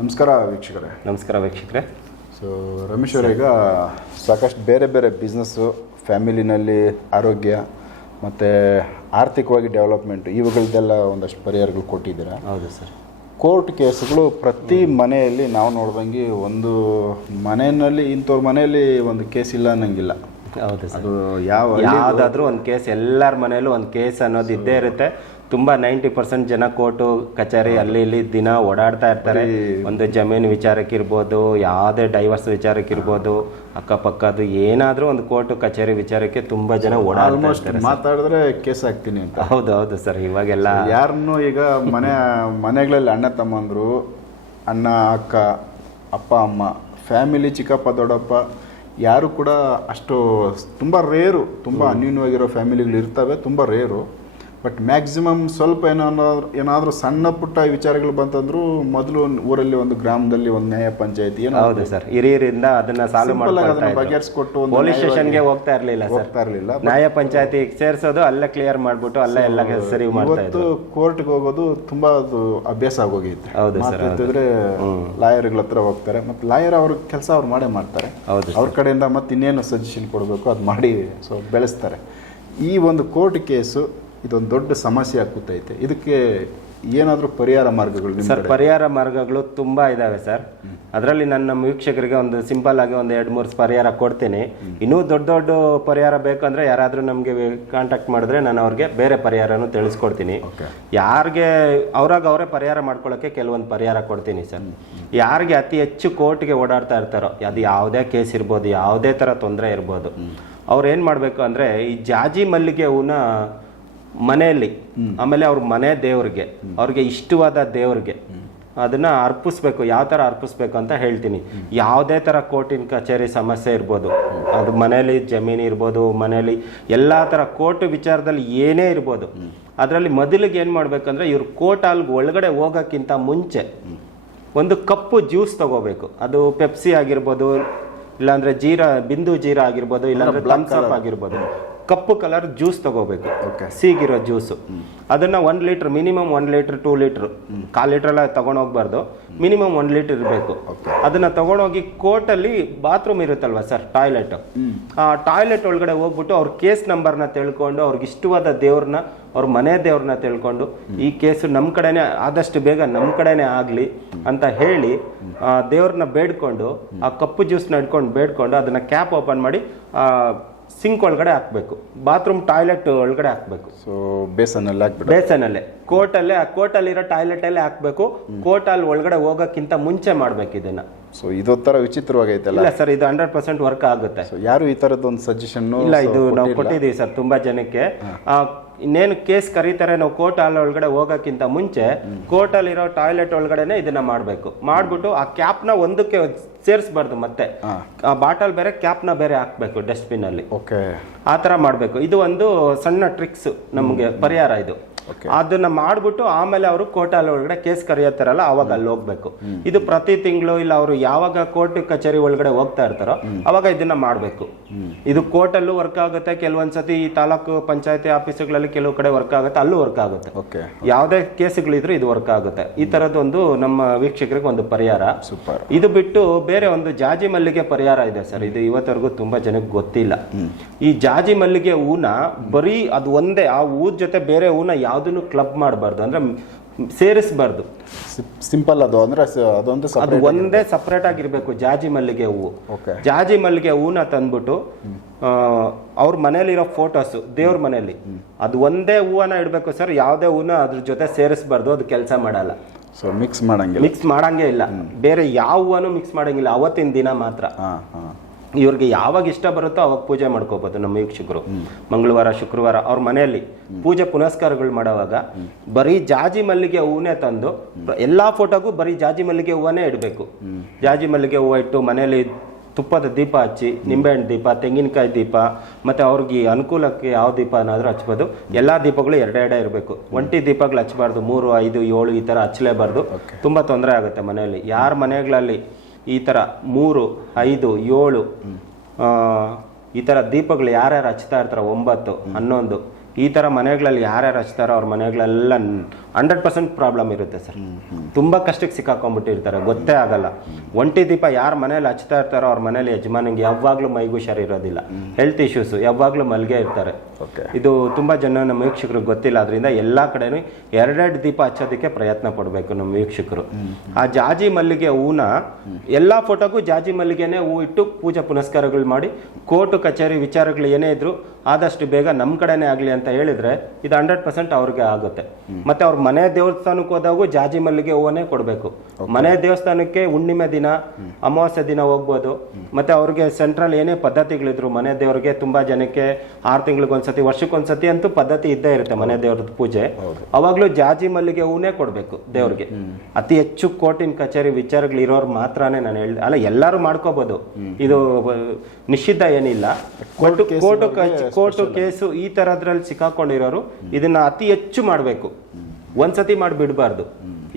ನಮಸ್ಕಾರ ವೀಕ್ಷಕರೇ. ನಮಸ್ಕಾರ ವೀಕ್ಷಕರೇ. ಸೊ ರಮೇಶ್ ಅವರೇ ಈಗ ಸಾಕಷ್ಟು ಬೇರೆ ಬೇರೆ ಬಿಸ್ನೆಸ್ಸು ಫ್ಯಾಮಿಲಿನಲ್ಲಿ ಆರೋಗ್ಯ ಮತ್ತು ಆರ್ಥಿಕವಾಗಿ ಡೆವಲಪ್ಮೆಂಟ್ ಇವುಗಳದ್ದೆಲ್ಲ ಒಂದಷ್ಟು ಪರಿಹಾರಗಳು ಕೊಟ್ಟಿದ್ದೀರಾ? ಹೌದು ಸರ್. ಕೋರ್ಟ್ ಕೇಸ್ಗಳು ಪ್ರತಿ ಮನೆಯಲ್ಲಿ ನಾವು ನೋಡ್ದಂಗೆ ಒಂದು ಮನೆಯಲ್ಲಿ ಇಂಥವ್ರ ಮನೆಯಲ್ಲಿ ಒಂದು ಕೇಸ್ ಇಲ್ಲ ಅನ್ನಂಗಿಲ್ಲ. ಹೌದು ಸರ್. ಅದು ಯಾವ ಯಾವುದಾದ್ರೂ ಒಂದು ಕೇಸ್ ಎಲ್ಲರ ಮನೆಯಲ್ಲೂ ಒಂದು ಕೇಸ್ ಅನ್ನೋದು ಇದ್ದೇ ಇರುತ್ತೆ. ತುಂಬಾ ನೈಂಟಿ ಪರ್ಸೆಂಟ್ ಜನ ಕೋರ್ಟು ಕಚೇರಿ ಅಲ್ಲಿ ಇಲ್ಲಿ ದಿನ ಓಡಾಡ್ತಾ ಇರ್ತಾರೆ. ಒಂದು ಜಮೀನು ವಿಚಾರಕ್ಕೆ ಇರ್ಬೋದು ಯಾವುದೇ ಡೈವರ್ಸ್ ವಿಚಾರಕ್ಕೆ ಇರ್ಬೋದು ಅಕ್ಕಪಕ್ಕದು ಏನಾದರೂ ಒಂದು ಕೋರ್ಟು ಕಚೇರಿ ವಿಚಾರಕ್ಕೆ ತುಂಬಾ ಜನ ಓಡಾಡ್ತಾರೆ ಮಾತಾಡಿದ್ರೆ ಕೇಸ್ ಆಗ್ತೀನಿ ಅಂತ. ಹೌದು ಹೌದು ಸರ್. ಇವಾಗೆಲ್ಲ ಯಾರನ್ನು ಈಗ ಮನೆ ಮನೆಗಳಲ್ಲಿ ಅಣ್ಣ ತಮ್ಮಂದ್ರು ಅಣ್ಣ ಅಕ್ಕ ಅಪ್ಪ ಅಮ್ಮ ಫ್ಯಾಮಿಲಿ ಚಿಕ್ಕಪ್ಪ ದೊಡ್ಡಪ್ಪ ಯಾರು ಕೂಡ ಅಷ್ಟು ತುಂಬ ರೇರು ತುಂಬ ಅನ್ಯೂನ್ಯವಾಗಿರೋ ಫ್ಯಾಮಿಲಿಗಳು ಇರ್ತವೆ ತುಂಬ ರೇರು ಬಟ್ ಮ್ಯಾಕ್ಸಿಮಮ್ ಸ್ವಲ್ಪ ಏನಾದ್ರು ಏನಾದರೂ ಸಣ್ಣ ಪುಟ್ಟ ವಿಚಾರಗಳು ಬಂತಂದ್ರು ಮೊದಲು ಊರಲ್ಲಿ ಒಂದು ಗ್ರಾಮದಲ್ಲಿ ಒಂದು ನ್ಯಾಯ ಪಂಚಾಯತಿ ಏನೋ ಹೌದು ಸರ್. ಹಿರಿಯರಿಂದ ಅದನ್ನ ಸಾಲ್ವ್ ಅದನ್ನ ಬಗೆಹರಿಸ್ಕೊಟ್ಟು ಒಂದು ಪೊಲೀಸ್ ಸ್ಟೇಷನ್ಗೆ ಹೋಗ್ತಾ ಇರ್ಲಿಲ್ಲ ಹೋಗ್ತಾ ಇರಲಿಲ್ಲ. ನ್ಯಾಯ ಪಂಚಾಯತಿ ಸೇರ್ಸೋದು ಅಲ್ಲೇ ಕ್ಲಿಯರ್ ಮಾಡ್ಬಿಟ್ಟು ಅಲ್ಲೇ ಎಲ್ಲ ಸರಿ ಮಾಡ್ತಾ ಇವತ್ತು ಕೋರ್ಟ್ಗೆ ಹೋಗೋದು ತುಂಬಾ ಅದು ಅಭ್ಯಾಸ ಆಗೋಗಿತ್ತು. ಹೌದು ಸರ್, ಅಂತಂದ್ರೆ ಲಾಯರ್ಗಳ ಹತ್ರ ಹೋಗ್ತಾರೆ. ಮತ್ತೆ ಲಾಯರ್ ಅವ್ರ ಕೆಲಸ ಅವ್ರು ಮಾಡೇ ಮಾಡ್ತಾರೆ. ಹೌದು ಅವ್ರ ಕಡೆಯಿಂದ ಮತ್ತೆ ಇನ್ನೇನು ಸಜೆಷನ್ ಕೊಡಬೇಕು ಅದು ಮಾಡಿ ಸೊ ಬೆಳೆಸ್ತಾರೆ. ಈ ಒಂದು ಕೋರ್ಟ್ ಕೇಸು ಇದೊಂದು ದೊಡ್ಡ ಸಮಸ್ಯೆ ಆಗುತ್ತೈತೆ ಇದಕ್ಕೆ ಏನಾದರೂ ಪರಿಹಾರ ಮಾರ್ಗಗಳು ನಿಮ್ಮ ಸರ್ ಕಡೆ? ಪರಿಹಾರ ಮಾರ್ಗಗಳು ತುಂಬ ಇದಾವೆ ಸರ್. ಅದರಲ್ಲಿ ನನ್ನ ನಮ್ಮ ವೀಕ್ಷಕರಿಗೆ ಒಂದು ಸಿಂಪಲ್ ಆಗಿ ಒಂದು ಎರಡು ಮೂರು ಪರಿಹಾರ ಕೊಡ್ತೀನಿ. ಇನ್ನೂ ದೊಡ್ಡ ದೊಡ್ಡ ಪರಿಹಾರ ಬೇಕಂದ್ರೆ ಯಾರಾದರೂ ನಮಗೆ ಕಾಂಟ್ಯಾಕ್ಟ್ ಮಾಡಿದ್ರೆ ನಾನು ಅವ್ರಿಗೆ ಬೇರೆ ಪರಿಹಾರನೂ ತಿಳಿಸ್ಕೊಡ್ತೀನಿ. ಯಾರಿಗೆ ಅವ್ರಾಗ ಅವರೇ ಪರಿಹಾರ ಮಾಡ್ಕೊಳ್ಳೋಕೆ ಕೆಲವೊಂದು ಪರಿಹಾರ ಕೊಡ್ತೀನಿ ಸರ್. ಯಾರಿಗೆ ಅತಿ ಹೆಚ್ಚು ಕೋರ್ಟ್ಗೆ ಓಡಾಡ್ತಾ ಇರ್ತಾರೋ ಅದು ಯಾವುದೇ ಕೇಸ್ ಇರ್ಬೋದು ಯಾವುದೇ ಥರ ತೊಂದರೆ ಇರ್ಬೋದು. ಅವ್ರು ಏನು ಮಾಡಬೇಕು ಅಂದರೆ ಈ ಜಾಜಿ ಮಲ್ಲಿಗೆ ಹೂನ ಮನೆಯಲ್ಲಿ ಆಮೇಲೆ ಅವ್ರ ಮನೆ ದೇವ್ರಿಗೆ ಅವ್ರಿಗೆ ಇಷ್ಟವಾದ ದೇವ್ರಿಗೆ ಅದನ್ನ ಅರ್ಪಿಸ್ಬೇಕು ಯಾವ ಥರ ಅರ್ಪಿಸ್ಬೇಕು ಅಂತ ಹೇಳ್ತೀನಿ. ಯಾವುದೇ ಥರ ಕೋರ್ಟಿನ ಕಚೇರಿ ಸಮಸ್ಯೆ ಇರ್ಬೋದು ಅದು ಮನೇಲಿ ಜಮೀನು ಇರ್ಬೋದು ಮನೇಲಿ ಎಲ್ಲ ಥರ ಕೋರ್ಟ್ ವಿಚಾರದಲ್ಲಿ ಏನೇ ಇರ್ಬೋದು ಅದರಲ್ಲಿ ಮೊದಲಿಗೆ ಏನು ಮಾಡ್ಬೇಕಂದ್ರೆ ಇವ್ರ ಕೋರ್ಟ್ ಅಲ್ಲಿ ಒಳಗಡೆ ಹೋಗೋಕ್ಕಿಂತ ಮುಂಚೆ ಒಂದು ಕಪ್ಪು ಜ್ಯೂಸ್ ತಗೋಬೇಕು. ಅದು ಪೆಪ್ಸಿ ಆಗಿರ್ಬೋದು ಇಲ್ಲಾಂದ್ರೆ ಜೀರಾ ಬಿಂದು ಜೀರಾ ಆಗಿರ್ಬೋದು ಇಲ್ಲಾಂದ್ರೆ ಥಮ್ಸ್ ಅಪ್ ಆಗಿರ್ಬೋದು. ಕಪ್ಪು ಕಲರ್ ಜ್ಯೂಸ್ ತಗೋಬೇಕು. ಓಕೆ ಸೀಗಿರೋ ಜ್ಯೂಸು ಅದನ್ನ one litre minimum one litre two litre ಕಾಲ್ ಲೀಟರ್ ಎಲ್ಲ ತಗೊಂಡೋಗ್ಬಾರ್ದು ಮಿನಿಮಮ್ ಒನ್ ಲೀಟರ್ ಇರಬೇಕು. ಅದನ್ನ ತಗೊಂಡೋಗಿ ಕೋರ್ಟಲ್ಲಿ ಬಾತ್ರೂಮ್ ಇರುತ್ತಲ್ವಾ ಸರ್ ಟಾಯ್ಲೆಟ್ ಆ ಟಾಯ್ಲೆಟ್ ಒಳಗಡೆ ಹೋಗ್ಬಿಟ್ಟು ಅವ್ರ ಕೇಸ್ ನಂಬರ್ನ ತಿಳ್ಕೊಂಡು ಅವ್ರಿಗೆ ಇಷ್ಟವಾದ ದೇವ್ರನ್ನ ಅವ್ರ ಮನೆ ದೇವ್ರನ್ನ ತಿಳ್ಕೊಂಡು ಈ ಕೇಸು ನಮ್ಮ ಕಡೆನೇ ಆದಷ್ಟು ಬೇಗ ನಮ್ಮ ಕಡೆನೇ ಆಗಲಿ ಅಂತ ಹೇಳಿ ಆ ದೇವ್ರನ್ನ ಬೇಡ್ಕೊಂಡು ಆ ಕಪ್ಪು ಜ್ಯೂಸ್ನ ಇಟ್ಕೊಂಡು ಬೇಡ್ಕೊಂಡು ಅದನ್ನ ಕ್ಯಾಪ್ ಓಪನ್ ಮಾಡಿ ಸಿಂಕ್ ಒಳಗಡೆ ಹಾಕ್ಬೇಕು. ಬಾತ್ರೂಮ್ ಟಾಯ್ಲೆಟ್ ಒಳಗಡೆ ಹಾಕ್ಬೇಕು. ಸೊ ಬೇಸನ್ನಲ್ಲಿ ಹಾಕ್ಬಿಟ್ಟು ಬೇಸನಲ್ಲೇ ಕೋರ್ಟಲ್ಲೇ ಆ ಕೋರ್ಟಲ್ಲಿರೋ ಟಾಯ್ಲೆಟ್ ಅಲ್ಲೇ ಹಾಕ್ಬೇಕು. ಕೋರ್ಟ್ ಅಲ್ಲಿ ಒಳಗಡೆ ಹೋಗೋಕ್ಕಿಂತ ಮುಂಚೆ ಮಾಡ್ಬೇಕು ಇದನ್ನ. ಸೊ ಇದೊತ್ತರ ವಿಚಿತ್ರವಾಗೈತೆ ಇಲ್ಲ ಸರ್ ಇದು ಹಂಡ್ರೆಡ್ ಪರ್ಸೆಂಟ್ ವರ್ಕ್ ಆಗುತ್ತೆ. ಸೊ ಯಾರು ಈ ಥರದ್ದು ಒಂದು ಸಜೆಷನ್ ಇಲ್ಲ ಇದು ನಾವು ಕೊಟ್ಟಿದ್ದೀವಿ ಸರ್ ತುಂಬಾ ಜನಕ್ಕೆ. ಇನ್ನೇನು ಕೇಸ್ ಕರೀತಾರೆ ನಾವು ಕೋರ್ಟ್ ಹಾಲ್ ಒಳಗಡೆ ಹೋಗೋಕ್ಕಿಂತ ಮುಂಚೆ ಕೋರ್ಟ್ ಅಲ್ಲಿರೋ ಟಾಯ್ಲೆಟ್ ಒಳಗಡೆನೆ ಇದನ್ನ ಮಾಡ್ಬೇಕು. ಮಾಡ್ಬಿಟ್ಟು ಆ ಕ್ಯಾಪ್ನ ಒಂದಕ್ಕೆ ಸೇರಿಸಬಾರ್ದು ಮತ್ತೆ. ಆ ಬಾಟಲ್ ಬೇರೆ ಕ್ಯಾಪ್ನ ಬೇರೆ ಹಾಕಬೇಕು ಡಸ್ಟ್ಬಿನ್ ಅಲ್ಲಿ ಓಕೆ. ಆ ಥರ ಮಾಡಬೇಕು. ಇದು ಒಂದು ಸಣ್ಣ ಟ್ರಿಕ್ಸ್ ನಮಗೆ ಪರಿಹಾರ ಇದು. ಅದನ್ನ ಮಾಡ್ಬಿಟ್ಟು ಆಮೇಲೆ ಅವರು ಕೋರ್ಟ್ ಅಲ್ಲಿ ಒಳಗಡೆ ಕೇಸ್ ಕರೆಯತ್ತಾರಲ್ಲ ಅವಾಗ ಅಲ್ಲಿ ಹೋಗ್ಬೇಕು. ಇದು ಪ್ರತಿ ತಿಂಗಳು ಇಲ್ಲ ಅವರು ಯಾವಾಗ ಕೋರ್ಟ್ ಕಚೇರಿ ಒಳಗಡೆ ಹೋಗ್ತಾ ಇರ್ತಾರೋ ಅವಾಗ ಇದನ್ನ ಮಾಡಬೇಕು. ಇದು ಕೋರ್ಟ್ ಅಲ್ಲೂ ವರ್ಕ್ ಆಗುತ್ತೆ ಕೆಲವೊಂದ್ಸತಿ ಈ ತಾಲೂಕು ಪಂಚಾಯತಿ ಆಫೀಸುಗಳಲ್ಲಿ ಕೆಲವು ಕಡೆ ವರ್ಕ್ ಆಗುತ್ತೆ ಅಲ್ಲೂ ವರ್ಕ್ ಆಗುತ್ತೆ. ಯಾವುದೇ ಕೇಸ್ಗಳಿದ್ರು ಇದು ವರ್ಕ್ ಆಗುತ್ತೆ. ಈ ತರದೊಂದು ನಮ್ಮ ವೀಕ್ಷಕರಿಗೆ ಒಂದು ಪರಿಹಾರ. ಸೂಪರ್. ಇದು ಬಿಟ್ಟು ಬೇರೆ ಒಂದು ಜಾಜಿ ಮಲ್ಲಿಗೆ ಪರಿಹಾರ ಇದೆ ಸರ್. ಇದು ಇವತ್ತರೆಗೂ ತುಂಬಾ ಜನಕ್ಕೆ ಗೊತ್ತಿಲ್ಲ. ಈ ಜಾಜಿ ಮಲ್ಲಿಗೆ ಹೂನ ಬರೀ ಅದು ಒಂದೇ, ಆ ಹೂ ಜೊತೆ ಬೇರೆ ಹೂನ ಯಾವ್ದನ್ನು ಕ್ಲಬ್ ಮಾಡಬಾರ್ದು. ಅಂದ್ರೆ ಸೇರಿಸಬಾರ್ದು. ಸಿಂಪಲ್ ಅದು ಅಂದ್ರೆ ಅದೊಂದು ಅದು ಒಂದೇ ಸಪ್ರೇಟ್ ಆಗಿರಬೇಕು ಜಾಜಿ ಮಲ್ಲಿಗೆ ಹೂವು. ಓಕೆ ಜಾಜಿ ಮಲ್ಲಿಗೆ ಹೂನ ತಂದ್ಬಿಟ್ಟು ಅವ್ರ ಮನೇಲಿರೋ ಫೋಟೋಸ್ ದೇವ್ರ ಮನೇಲಿ ಅದು ಒಂದೇ ಹೂವನ್ನ ಇಡಬೇಕು ಸರ್ ಯಾವುದೇ ಹೂನ ಅದ್ರ ಜೊತೆ ಸೇರಿಸಬಾರ್ದು ಅದು ಕೆಲಸ ಮಾಡಲ್ಲ. ಸೊ ಮಿಕ್ಸ್ ಮಾಡಂಗಿಲ್ಲ. ಮಿಕ್ಸ್ ಮಾಡಂಗೆ ಇಲ್ಲ. ಬೇರೆ ಯಾವ ಹೂವನು ಮಿಕ್ಸ್ ಮಾಡಂಗಿಲ್ಲ ಅವತ್ತಿನ ದಿನ ಮಾತ್ರ. ಹಾಂ ಹಾಂ. ಇವ್ರಿಗೆ ಯಾವಾಗ ಇಷ್ಟ ಬರುತ್ತೋ ಅವಾಗ ಪೂಜೆ ಮಾಡ್ಕೋಬಹುದು ನಮ್ಮ ವೀಕ್ಷಕರು. ಮಂಗಳವಾರ ಶುಕ್ರವಾರ ಅವ್ರ ಮನೆಯಲ್ಲಿ ಪೂಜೆ ಪುನಸ್ಕಾರಗಳು ಮಾಡುವಾಗ ಬರೀ ಜಾಜಿ ಮಲ್ಲಿಗೆ ಹೂವನ್ನೇ ತಂದು ಎಲ್ಲಾ ಫೋಟೋಗೂ ಬರೀ ಜಾಜಿ ಮಲ್ಲಿಗೆ ಹೂವನ್ನೇ ಇಡಬೇಕು. ಜಾಜಿ ಮಲ್ಲಿಗೆ ಹೂವು ಇಟ್ಟು ಮನೆಯಲ್ಲಿ ತುಪ್ಪದ ದೀಪ ಹಚ್ಚಿ ನಿಂಬೆಹಣ್ಣು ದೀಪ ತೆಂಗಿನಕಾಯಿ ದೀಪ ಮತ್ತೆ ಅವ್ರಿಗೆ ಅನುಕೂಲಕ್ಕೆ ಯಾವ ದೀಪ ಏನಾದರೂ ಹಚ್ಬೋದು. ಎಲ್ಲಾ ದೀಪಗಳು ಎರಡೆರಡೇ ಇರಬೇಕು. ಒಂಟಿ ದೀಪಗಳು ಹಚ್ಬಾರ್ದು ಮೂರು ಐದು ಏಳು ಈ ಥರ ಹಚ್ಚಲೇಬಾರ್ದು. ತುಂಬಾ ತೊಂದರೆ ಆಗುತ್ತೆ ಮನೆಯಲ್ಲಿ. ಯಾರ ಮನೆಗಳಲ್ಲಿ ಈ ಥರ ಮೂರು ಐದು ಏಳು ಈ ಥರ ದೀಪಗಳು ಯಾರ್ಯಾರು ಹಚ್ತಾ ಇರ್ತಾರೆ ಒಂಬತ್ತು ಹನ್ನೊಂದು ಈ ಥರ ಮನೆಗಳಲ್ಲಿ ಯಾರ್ಯಾರು ಹಚ್ತಾರೋ ಅವ್ರ ಮನೆಗಳೆಲ್ಲ ಹಂಡ್ರೆಡ್ ಪರ್ಸೆಂಟ್ ಪ್ರಾಬ್ಲಮ್ ಇರುತ್ತೆ ಸರ್. ತುಂಬ ಕಷ್ಟಕ್ಕೆ ಸಿಕ್ಕಾಕೊಂಡ್ಬಿಟ್ಟಿರ್ತಾರೆ ಗೊತ್ತೇ ಆಗಲ್ಲ. ಒಂಟಿ ದೀಪ ಯಾರ ಮನೇಲಿ ಹಚ್ತಾ ಇರ್ತಾರೋ ಅವ್ರ ಮನೇಲಿ ಯಜಮಾನಿಗೆ ಯಾವಾಗಲೂ ಮೈಗೂ ಹುಷಾರಿರೋದಿಲ್ಲ ಹೆಲ್ತ್ ಇಶ್ಯೂಸು ಯಾವಾಗಲೂ ಮಲ್ಗೆ ಇರ್ತಾರೆ. ಇದು ತುಂಬಾ ಜನ ನಮ್ಮ ವೀಕ್ಷಕರಿಗೆ ಗೊತ್ತಿಲ್ಲ ಅದರಿಂದ ಎಲ್ಲಾ ಕಡೆನೂ ಎರಡೆರಡು ದೀಪ ಹಚ್ಚೋದಕ್ಕೆ ಪ್ರಯತ್ನ ಪಡಬೇಕು ನಮ್ಮ ವೀಕ್ಷಕರು. ಆ ಜಾಜಿ ಮಲ್ಲಿಗೆ ಹೂನ ಎಲ್ಲ ಫೋಟೋಗೂ ಜಾಜಿ ಮಲ್ಲಿಗೆನೇ ಹೂ ಇಟ್ಟು ಪೂಜಾ ಪುನಸ್ಕಾರಗಳು ಮಾಡಿ ಕೋರ್ಟ್ ಕಚೇರಿ ವಿಚಾರಗಳು ಏನೇ ಇದ್ರು ಆದಷ್ಟು ಬೇಗ ನಮ್ಮ ಕಡೆನೇ ಆಗಲಿ ಅಂತ ಹೇಳಿದ್ರೆ ಇದು ಹಂಡ್ರೆಡ್ ಪರ್ಸೆಂಟ್ ಅವ್ರಿಗೆ ಆಗುತ್ತೆ. ಮತ್ತೆ ಅವ್ರ ಮನೆ ದೇವಸ್ಥಾನಕ್ಕೆ ಹೋದಾಗೂ ಜಾಜಿ ಮಲ್ಲಿಗೆ ಹೂವನ್ನೇ ಕೊಡಬೇಕು. ಮನೆ ದೇವಸ್ಥಾನಕ್ಕೆ ಹುಣ್ಣಿಮೆ ದಿನ ಅಮಾವಾಸ್ಯೆ ದಿನ ಹೋಗ್ಬೋದು. ಮತ್ತೆ ಅವ್ರಿಗೆ ಸೆಂಟ್ರಲ್ ಏನೇ ಪದ್ಧತಿಗಳಿದ್ರು ಮನೆ ದೇವ್ರಿಗೆ ತುಂಬಾ ಜನಕ್ಕೆ ಆರು ತಿಂಗಳಿಗೊಂದ್ಸತಿ ವರ್ಷಕ್ಕೊಂದ್ಸತಿ ಅಂತೂ ಪದ್ಧತಿ ಇದ್ದೇ ಇರುತ್ತೆ ಮನೆ ದೇವ್ರದ್ದು ಪೂಜೆ. ಅವಾಗ್ಲೂ ಜಾಜಿ ಮಲ್ಲಿಗೆ ಹೂನೇ ಕೊಡಬೇಕು ದೇವ್ರಿಗೆ. ಅತಿ ಹೆಚ್ಚು ಕೋರ್ಟಿನ ಕಚೇರಿ ವಿಚಾರಗಳು ಇರೋರು ಮಾತ್ರನೇ ನಾನು ಹೇಳ್ದೆ. ಅಲ್ಲ ಎಲ್ಲರೂ ಮಾಡ್ಕೋಬಹುದು ಇದು ನಿಷಿದ್ಧ ಏನಿಲ್ಲ. ಕೋರ್ಟು ಕೋರ್ಟು ಕೋರ್ಟು ಕೇಸು ಈ ತರದ್ರಲ್ಲಿ ಸಿಕ್ಕಾಕೊಂಡಿರೋರು ಇದನ್ನ ಅತಿ ಹೆಚ್ಚು ಮಾಡಬೇಕು. ಒಂದ್ಸತಿ ಮಾಡಿ ಬಿಡಬಾರ್ದು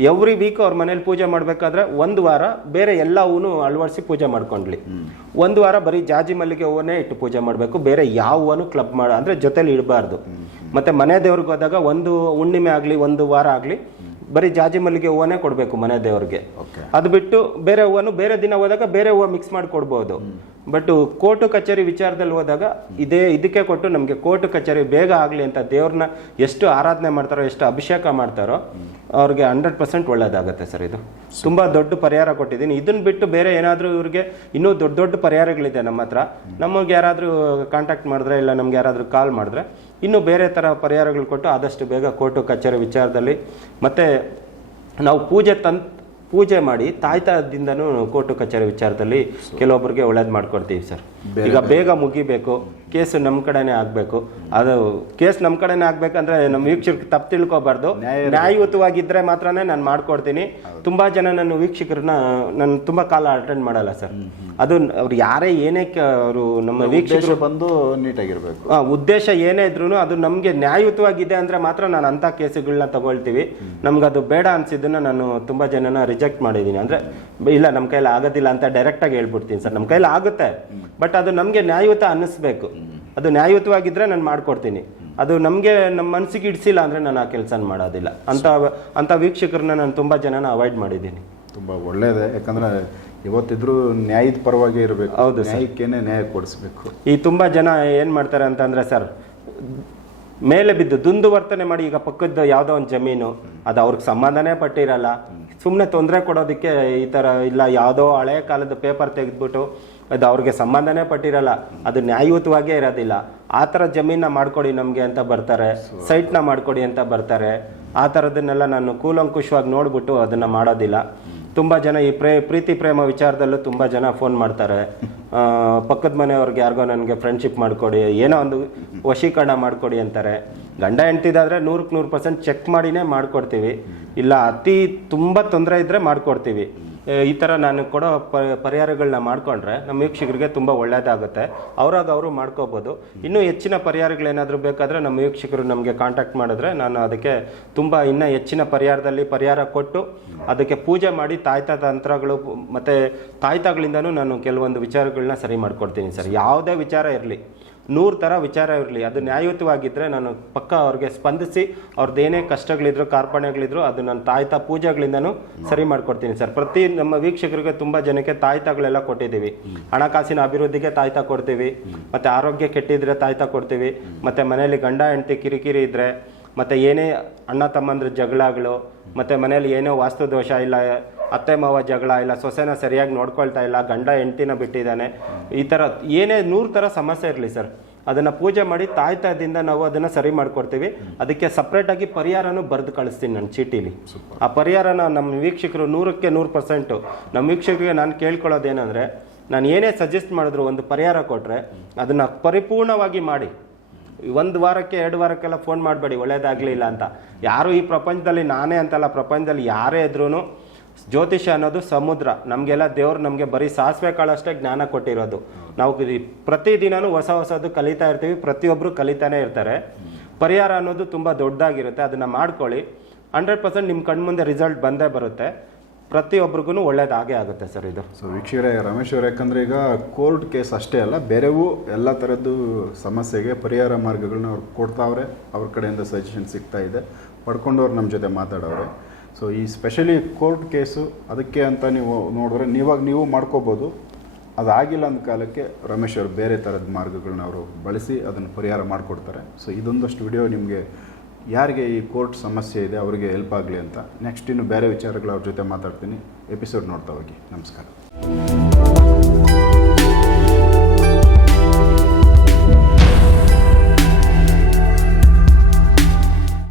ಎವ್ರಿ ವೀಕ್ ಅವ್ರ ಮನೇಲಿ ಪೂಜೆ ಮಾಡಬೇಕಾದ್ರೆ ಒಂದು ವಾರ ಬೇರೆ ಎಲ್ಲ ಹೂನು ಅಳವಡಿಸಿ ಪೂಜೆ ಮಾಡ್ಕೊಂಡ್ಲಿ. ಒಂದು ವಾರ ಬರೀ ಜಾಜಿ ಮಲ್ಲಿಗೆ ಹೂವನ್ನೇ ಇಟ್ಟು ಪೂಜೆ ಮಾಡಬೇಕು. ಬೇರೆ ಯಾವ ಹೂವನ್ನು ಕ್ಲಬ್ ಮಾಡ ಅಂದರೆ ಜೊತೆಲಿ ಇಡಬಾರ್ದು. ಮತ್ತೆ ಮನೆ ದೇವ್ರಿಗೆ ಹೋದಾಗ ಒಂದು ಹುಣ್ಣಿಮೆ ಆಗಲಿ ಒಂದು ವಾರ ಆಗಲಿ ಬರೀ ಜಾಜಿ ಮಲ್ಲಿಗೆ ಹೂವನೇ ಕೊಡಬೇಕು ಮನೆ ದೇವ್ರಿಗೆ. ಓಕೆ ಅದು ಬಿಟ್ಟು ಬೇರೆ ಹೂವನ್ನು ಬೇರೆ ದಿನ ಹೋದಾಗ ಬೇರೆ ಹೂವು ಮಿಕ್ಸ್ ಮಾಡಿ ಕೊಡ್ಬೋದು. ಬಟ್ ಕೋರ್ಟು ಕಚೇರಿ ವಿಚಾರದಲ್ಲಿ ಹೋದಾಗ ಇದೇ ಇದಕ್ಕೆ ಕೊಟ್ಟು ನಮಗೆ ಕೋರ್ಟು ಕಚೇರಿ ಬೇಗ ಆಗಲಿ ಅಂತ ದೇವ್ರನ್ನ ಎಷ್ಟು ಆರಾಧನೆ ಮಾಡ್ತಾರೋ ಎಷ್ಟು ಅಭಿಷೇಕ ಮಾಡ್ತಾರೋ ಅವ್ರಿಗೆ ಹಂಡ್ರೆಡ್ ಪರ್ಸೆಂಟ್ ಒಳ್ಳೇದಾಗುತ್ತೆ ಸರ್ ಇದು. ತುಂಬ ದೊಡ್ಡ ಪರಿಹಾರ ಕೊಟ್ಟಿದ್ದೀನಿ. ಇದನ್ನ ಬಿಟ್ಟು ಬೇರೆ ಏನಾದರೂ ಇವ್ರಿಗೆ ಇನ್ನೂ ದೊಡ್ಡ ದೊಡ್ಡ ಪರಿಹಾರಗಳಿದೆ ನಮ್ಮ ಹತ್ರ. ನಮಗೆ ಯಾರಾದರೂ ಕಾಂಟ್ಯಾಕ್ಟ್ ಮಾಡಿದ್ರೆ ಇಲ್ಲ ನಮ್ಗೆ ಯಾರಾದರೂ ಕಾಲ್ ಮಾಡಿದ್ರೆ ಇನ್ನೂ ಬೇರೆ ಥರ ಪರಿಹಾರಗಳು ಕೊಟ್ಟು ಆದಷ್ಟು ಬೇಗ ಕೋರ್ಟು ಕಚೇರಿ ವಿಚಾರದಲ್ಲಿ ಮತ್ತು ನಾವು ಪೂಜೆ ತನ್ ಪೂಜೆ ಮಾಡಿ ತಾಯ್ತದಿಂದನೂ ಕೋರ್ಟು ಕಚೇರಿ ವಿಚಾರದಲ್ಲಿ ಕೆಲವೊಬ್ಬರಿಗೆ ಒಳ್ಳೇದು ಮಾಡ್ಕೊಡ್ತೀವಿ ಸರ್. ಈಗ ಬೇಗ ಮುಗಿಬೇಕು. ಕೇಸು ನಮ್ಮ ಕಡೆನೇ ಆಗಬೇಕು. ಅದು ಕೇಸ್ ನಮ್ಮ ಕಡೆನೇ ಆಗ್ಬೇಕಂದ್ರೆ ನಮ್ಮ ವೀಕ್ಷಕರು ತಪ್ಪು ತಿಳ್ಕೊಬಾರ್ದು. ನ್ಯಾಯಯುತವಾಗಿದ್ದರೆ ನ್ಯಾಯಯುತವಾಗಿದ್ರೆ ಮಾತ್ರನೇ ನಾನು ಮಾಡ್ಕೊಡ್ತೀನಿ. ತುಂಬಾ ಜನ ನನ್ನ ವೀಕ್ಷಕರನ್ನ ನಾನು ತುಂಬಾ ಕಾಲ ಅಟೆಂಡ್ ಮಾಡಲ್ಲ ಸರ್. ಅದು ಅವ್ರು ಯಾರೇ ಏನೇ ಅವರು ನಮ್ಮ ವೀಕ್ಷಕರು ಬಂದು ನೀಟಾಗಿರ್ಬೇಕು. ಉದ್ದೇಶ ಏನೇ ಇದ್ರು ಅದು ನಮಗೆ ನ್ಯಾಯಯುತವಾಗಿದೆ ಅಂದ್ರೆ ಮಾತ್ರ ನಾನು ಅಂತ ಕೇಸುಗಳನ್ನ ತಗೊಳ್ತೀವಿ. ನಮ್ಗೆ ಅದು ಬೇಡ ಅನ್ಸಿದ್ದನ್ನ ನಾನು ತುಂಬಾ ಜನನ ರಿಜೆಕ್ಟ್ ಮಾಡಿದ್ದೀನಿ. ಅಂದ್ರೆ ಇಲ್ಲ ನಮ್ಮ ಕೈಲಿ ಆಗೋದಿಲ್ಲ ಅಂತ ಡೈರೆಕ್ಟ್ ಆಗಿ ಹೇಳ್ಬಿಡ್ತೀನಿ ಸರ್. ನಮ್ಮ ಕೈಲಿ ಆಗುತ್ತೆ. ಬಟ್ ಅದು ನಮಗೆ ನ್ಯಾಯಯುತ ಅನ್ನಿಸ್ಬೇಕು. ಅದು ನ್ಯಾಯಯುತವಾಗಿದ್ದರೆ ನಾನು ಮಾಡಿಕೊಡ್ತೀನಿ. ಅದು ನಮಗೆ ನಮ್ಮ ಮನಸ್ಸಿಗೆ ಇಡಿಸಿಲ್ಲ ಅಂದರೆ ನಾನು ಆ ಕೆಲಸ ಮಾಡೋದಿಲ್ಲ. ಅಂತ ಅಂಥ ವೀಕ್ಷಕರನ್ನ ನಾನು ತುಂಬ ಜನನ ಅವಾಯ್ಡ್ ಮಾಡಿದ್ದೀನಿ. ತುಂಬ ಒಳ್ಳೆಯದೇ ಯಾಕಂದ್ರೆ ಇವತ್ತಿದ್ರು ನ್ಯಾಯದ ಪರವಾಗಿ ಇರಬೇಕು. ಹೌದು. ನ್ಯಾಯಕ್ಕೇನೆ ನ್ಯಾಯ ಕೊಡಿಸ್ಬೇಕು. ಈ ತುಂಬ ಜನ ಏನು ಮಾಡ್ತಾರೆ ಅಂತಂದರೆ ಸರ್ ಮೇಲೆ ಬಿದ್ದು ದುಂದು ವರ್ತನೆ ಮಾಡಿ ಈಗ ಪಕ್ಕದ ಯಾವುದೋ ಒಂದು ಜಮೀನು ಅದು ಅವ್ರಿಗೆ ಸಂಬಂಧನೇ ಪಟ್ಟಿರಲ್ಲ. ಸುಮ್ಮನೆ ತೊಂದರೆ ಕೊಡೋದಕ್ಕೆ ಈ ಥರ ಇಲ್ಲ, ಯಾವುದೋ ಹಳೆ ಕಾಲದ ಪೇಪರ್ ತೆಗೆದ್ಬಿಟ್ಟು ಅದು ಅವ್ರಿಗೆ ಸಂಬಂಧನೇ ಪಟ್ಟಿರಲ್ಲ, ಅದು ನ್ಯಾಯಯುತವಾಗೇ ಇರೋದಿಲ್ಲ. ಆ ಥರ ಜಮೀನ ಮಾಡಿಕೊಡಿ ನಮಗೆ ಅಂತ ಬರ್ತಾರೆ ಸೈಟ್ನ ಮಾಡ್ಕೊಡಿ ಅಂತ ಬರ್ತಾರೆ. ಆ ಥರದನ್ನೆಲ್ಲ ನಾನು ಕೂಲಂಕುಷವಾಗಿ ನೋಡ್ಬಿಟ್ಟು ಅದನ್ನು ಮಾಡೋದಿಲ್ಲ. ತುಂಬ ಜನ ಈ ಪ್ರೇ, ಪ್ರೀತಿ ಪ್ರೇಮ ವಿಚಾರದಲ್ಲೂ ತುಂಬ ಜನ ಫೋನ್ ಮಾಡ್ತಾರೆ. ಪಕ್ಕದ ಮನೆಯವ್ರಿಗೆ ಯಾರಿಗೋ ನನಗೆ ಫ್ರೆಂಡ್ಶಿಪ್ ಮಾಡಿಕೊಡಿ, ಏನೋ ಒಂದು ವಶೀಕರಣ ಮಾಡಿಕೊಡಿ ಅಂತಾರೆ. ಗಂಡ ಹೆಂಡ್ತಿದಾದ್ರೆ ನೂರಕ್ಕೆ ನೂರು ಪರ್ಸೆಂಟ್ ಚೆಕ್ ಮಾಡಿನೇ ಮಾಡಿಕೊಡ್ತೀವಿ. ಇಲ್ಲ, ಅತಿ ತುಂಬ ತೊಂದರೆ ಇದ್ದರೆ ಮಾಡ್ಕೊಡ್ತೀವಿ. ಈ ಥರ ನಾನು ಕೊಡೋ ಪರಿಹಾರಗಳನ್ನ ಮಾಡ್ಕೊಂಡ್ರೆ ನಮ್ಮ ವೀಕ್ಷಕರಿಗೆ ತುಂಬ ಒಳ್ಳೆಯದಾಗುತ್ತೆ ಅವ್ರಾಗ ಅವರು ಮಾಡ್ಕೋಬೋದು. ಇನ್ನೂ ಹೆಚ್ಚಿನ ಪರಿಹಾರಗಳೇನಾದರೂ ಬೇಕಾದರೆ ನಮ್ಮ ವೀಕ್ಷಕರು ನಮಗೆ ಕಾಂಟ್ಯಾಕ್ಟ್ ಮಾಡಿದ್ರೆ ನಾನು ಅದಕ್ಕೆ ತುಂಬ ಇನ್ನೂ ಹೆಚ್ಚಿನ ಪರಿಹಾರದಲ್ಲಿ ಪರಿಹಾರ ಕೊಟ್ಟು ಅದಕ್ಕೆ ಪೂಜೆ ಮಾಡಿ ತಾಯ್ತ ತಂತ್ರಗಳು ಮತ್ತು ತಾಯ್ತಗಳಿಂದನೂ ನಾನು ಕೆಲವೊಂದು ವಿಚಾರಗಳನ್ನ ಸರಿ ಮಾಡ್ಕೊಡ್ತೀನಿ ಸರ್. ಯಾವುದೇ ವಿಚಾರ ಇರಲಿ. ನೂರು ಥರ ವಿಚಾರ ಇರಲಿ. ಅದು ನ್ಯಾಯಯುತವಾಗಿದ್ದರೆ ನಾನು ಪಕ್ಕ ಅವ್ರಿಗೆ ಸ್ಪಂದಿಸಿ ಅವ್ರದ್ದೇನೇ ಕಷ್ಟಗಳಿದ್ರು, ಕಾರ್ಪಣ್ಯಗಳಿದ್ರು, ಅದು ನನ್ನ ತಾಯ್ತ ಪೂಜೆಗಳಿಂದನೂ ಸರಿ ಮಾಡಿಕೊಡ್ತೀನಿ ಸರ್. ಪ್ರತಿ ನಮ್ಮ ವೀಕ್ಷಕರಿಗೆ ತುಂಬ ಜನಕ್ಕೆ ತಾಯ್ತಗಳೆಲ್ಲ ಕೊಟ್ಟಿದ್ದೀವಿ. ಹಣಕಾಸಿನ ಅಭಿವೃದ್ಧಿಗೆ ತಾಯ್ತ ಕೊಡ್ತೀವಿ. ಮತ್ತು ಆರೋಗ್ಯ ಕೆಟ್ಟಿದ್ರೆ ತಾಯ್ತ ಕೊಡ್ತೀವಿ. ಮತ್ತು ಮನೆಯಲ್ಲಿ ಗಂಡ, ಹೆಂಡತಿ, ಕಿರಿಕಿರಿ ಇದ್ದರೆ ಮತ್ತು ಏನೇ ಅಣ್ಣ, ತಮ್ಮಂದ್ರ ಜಗಳಗಳು ಮತ್ತು ಮನೇಲಿ ಏನೋ ವಾಸ್ತು ದೋಷ ಇಲ್ಲ ಅತ್ತೆ ಮಾವ ಜಗಳ ಇಲ್ಲ ಸೊಸೆನ ಸರಿಯಾಗಿ ನೋಡ್ಕೊಳ್ತಾ ಇಲ್ಲ ಗಂಡ ಹೆಂಡ್ತಿನ ಬಿಟ್ಟಿದ್ದಾನೆ. ಈ ಥರ ಏನೇ ನೂರು ಥರ ಸಮಸ್ಯೆ ಇರಲಿ ಸರ್. ಅದನ್ನು ಪೂಜೆ ಮಾಡಿ ತಾಯ್ತಾಯದಿಂದ ನಾವು ಅದನ್ನು ಸರಿ ಮಾಡಿಕೊಡ್ತೀವಿ. ಅದಕ್ಕೆ ಸಪ್ರೇಟಾಗಿ ಪರಿಹಾರನೂ ಬರೆದು ಕಳಿಸ್ತೀನಿ ನಾನು ಚೀಟಿಲಿ. ಆ ಪರಿಹಾರನ ನಮ್ಮ ವೀಕ್ಷಕರು ನೂರಕ್ಕೆ ನೂರು ಪರ್ಸೆಂಟು ನಮ್ಮ ವೀಕ್ಷಕರಿಗೆ ನಾನು ಕೇಳ್ಕೊಳ್ಳೋದೇನೆಂದರೆ ನಾನು ಏನೇ ಸಜೆಸ್ಟ್ ಮಾಡಿದ್ರು ಒಂದು ಪರಿಹಾರ ಕೊಟ್ಟರೆ ಅದನ್ನು ಪರಿಪೂರ್ಣವಾಗಿ ಮಾಡಿ. ಒಂದು ವಾರಕ್ಕೆ ಎರಡು ವಾರಕ್ಕೆಲ್ಲ ಫೋನ್ ಮಾಡಬೇಡಿ ಒಳ್ಳೇದಾಗಲಿಲ್ಲ ಅಂತ. ಯಾರು ಈ ಪ್ರಪಂಚದಲ್ಲಿ ನಾನೇ ಅಂತಲ್ಲ ಪ್ರಪಂಚದಲ್ಲಿ ಯಾರೇ ಇದ್ರೂ ಜ್ಯೋತಿಷ ಅನ್ನೋದು ಸಮುದ್ರ. ನಮಗೆಲ್ಲ ದೇವ್ರು ನಮಗೆ ಬರೀ ಸಾಸಿವೆ ಕಾಳಷ್ಟೇ ಜ್ಞಾನ ಕೊಟ್ಟಿರೋದು. ನಾವು ಪ್ರತಿ ದಿನವೂ ಹೊಸ ಹೊಸದು ಕಲಿತಾ ಇರ್ತೀವಿ ಪ್ರತಿಯೊಬ್ಬರು ಕಲಿತಾನೆ ಇರ್ತಾರೆ. ಪರಿಹಾರ ಅನ್ನೋದು ತುಂಬ ದೊಡ್ಡದಾಗಿರುತ್ತೆ, ಅದನ್ನು ಮಾಡ್ಕೊಳ್ಳಿ. ಹಂಡ್ರೆಡ್ ಪರ್ಸೆಂಟ್ ನಿಮ್ಮ ಕಣ್ಮುಂದೆ ರಿಸಲ್ಟ್ ಬಂದೇ ಬರುತ್ತೆ. ಪ್ರತಿಯೊಬ್ಬರಿಗೂ ಒಳ್ಳೇದಾಗೇ ಆಗುತ್ತೆ ಸರ್ ಇದು. ಸೊ ವೀಕ್ಷಕರೇ, ರಮೇಶ್ ಅವರು, ಯಾಕಂದರೆ ಈಗ ಕೋರ್ಟ್ ಕೇಸ್ ಅಷ್ಟೇ ಅಲ್ಲ, ಬೇರೆವೂ ಎಲ್ಲ ಥರದ್ದು ಸಮಸ್ಯೆಗೆ ಪರಿಹಾರ ಮಾರ್ಗಗಳನ್ನ ಅವ್ರು ಕೊಡ್ತಾವ್ರೆ. ಅವ್ರ ಕಡೆಯಿಂದ ಸಜೆಷನ್ ಸಿಗ್ತಾ ಇದೆ. ಪಡ್ಕೊಂಡವ್ರು ನಮ್ಮ ಜೊತೆ ಮಾತಾಡೋರೆ ಸೊ ಈ ಸ್ಪೆಷಲಿ ಕೋರ್ಟ್ ಕೇಸು ಅದಕ್ಕೆ ಅಂತ ನೀವು ನೋಡಿದ್ರೆ ನೀವಾಗ ನೀವು ಮಾಡ್ಕೋಬೋದು. ಅದಾಗಿಲ್ಲ ಅಂದ ಕಾಲಕ್ಕೆ ರಮೇಶ್ ಅವರು ಬೇರೆ ಥರದ ಮಾರ್ಗಗಳನ್ನ ಅವರು ಬಳಸಿ ಅದನ್ನು ಪರಿಹಾರ ಮಾಡಿಕೊಡ್ತಾರೆ. ಸೊ ಇದೊಂದಷ್ಟು ವಿಡಿಯೋ ನಿಮಗೆ ಯಾರಿಗೆ ಈ ಕೋರ್ಟ್ ಸಮಸ್ಯೆ ಇದೆ ಅವರಿಗೆ ಹೆಲ್ಪ್ ಆಗಲಿ ಅಂತ. ನೆಕ್ಸ್ಟ್ ಇನ್ನು ಬೇರೆ ವಿಚಾರಗಳು ಅವ್ರ ಜೊತೆ ಮಾತಾಡ್ತೀನಿ. ಎಪಿಸೋಡ್ ನೋಡ್ತಾ ಹೋಗಿ. ನಮಸ್ಕಾರ.